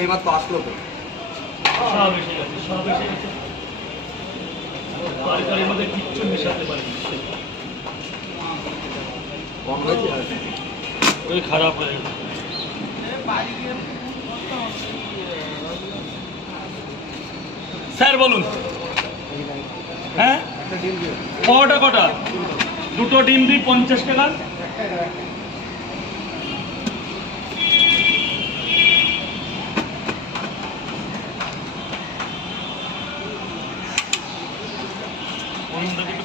এইমাত্র আসলো তো সব এসে গেছে তরকারির মধ্যে কিচ্ছু মেশাতে পারিনি কম হয়েছে ওই খারাপ হয়ে গেছে। স্যার বলুন। হ্যাঁ কটা কটা? দুটো ডিম দিই 50 টাকা।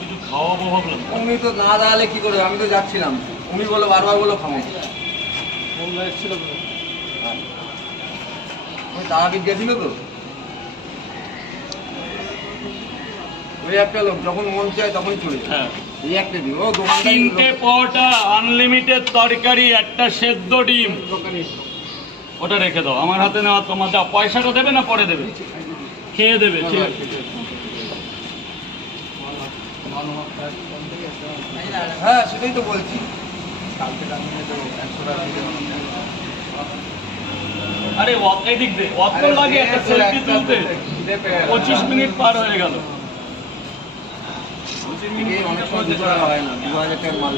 কিছু খাওয়াবো ভাবলাম। উনি তো না দাঁড়ালে কি করে, আমি তো যাচ্ছিলাম, উনি বলে বারবার বলো খাবো। তারাপীঠ গেছিল তো ওই একটা লোক যখন মন চায় তখনই চলে যায়। হ্যাঁ এই একটা দিন ও দোকান 3টে পরোটা, আনলিমিটেড তরকারি, একটা সেদ্ধ ডিম, ওটা রেখে দাও আমার হাতে। নেওয়া তোমার যা পয়সাটা দেবে না পরে দেবে, খেয়ে দেবে। ঠিক আছে হ্যাঁ সেটাই তো বলছি। আরে এদিক দে অত লাগে একটা সেলফি তুলতে 25 মিনিট পার হয়ে গেল। অনেক সময় 200 টাকা হয় না, 2000 টাকা মাল।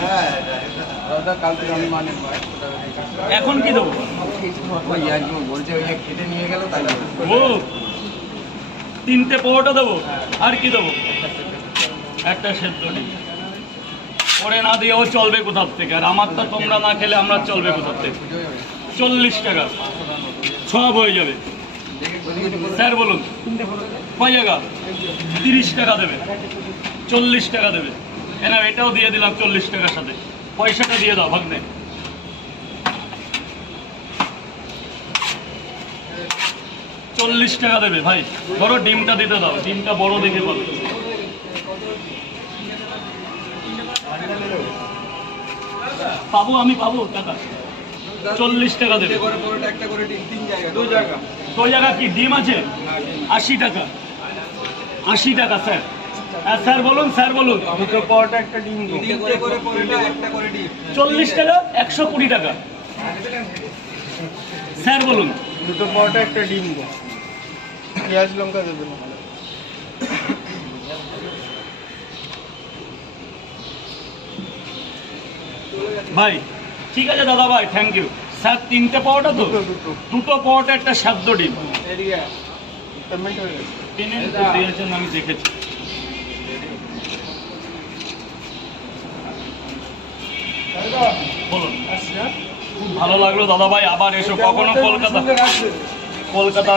হ্যাঁ কাল থেকে আমি মানে এখন কি দেবো? ওই একজন বলছে ওই খেতে নিয়ে গেল তাই ও 3টে পরোটা দেবো আর কি দেবো? একটা সেদ্ধ ডিম। পরে না দিয়েও চলবে কোথার থেকে, আর আমারটা তোমরা না খেলে আমরা চলবে কোথার থেকে? 40 টাকা সব হয়ে যাবে। স্যার বলুন কয় জায়গা? 30 টাকা দেবে, 40 টাকা দেবে। এনার এটাও দিয়ে দিলাম 40 টাকার সাথে। পয়সাটা দিয়ে দাও ভাগ্নে। $40 টাকা দেবে ভাই। ধরো ডিমটা দিতে দাও, ডিমটা বড় দেখে পাবে। পাবো আমি, পাবো টাকা। 40 টাকা দেবে। একটা করে ডিম 3 জায়গা 2 জায়গা। 2 জায়গা কি ডিম আছে? 80 টাকা। 80 টাকা স্যার। হ্যাঁ স্যার বলুন, স্যার বলুন। দুটো পরোটা একটা ডিম 3টে করে পরোটা একটা করে ডিম 40 টাকা, 120 টাকা। স্যার বলুন। দুটো পরোটা একটা ডিম দো, পেঁয়াজ লঙ্কা দেবেন। ভাই ঠিক আছে দাদা ভাই, থ্যাংক ইউ। স্যার 3টে পরোটা তো? দুটো পরোটা একটা সেদ্ধ ডিম। পেমেন্ট হয়ে গেছে। দিয়েছেন আমি দেখেছি। বলুন। খুব ভালো লাগলো দাদা ভাই, আবার এসো কখনো কলকাতা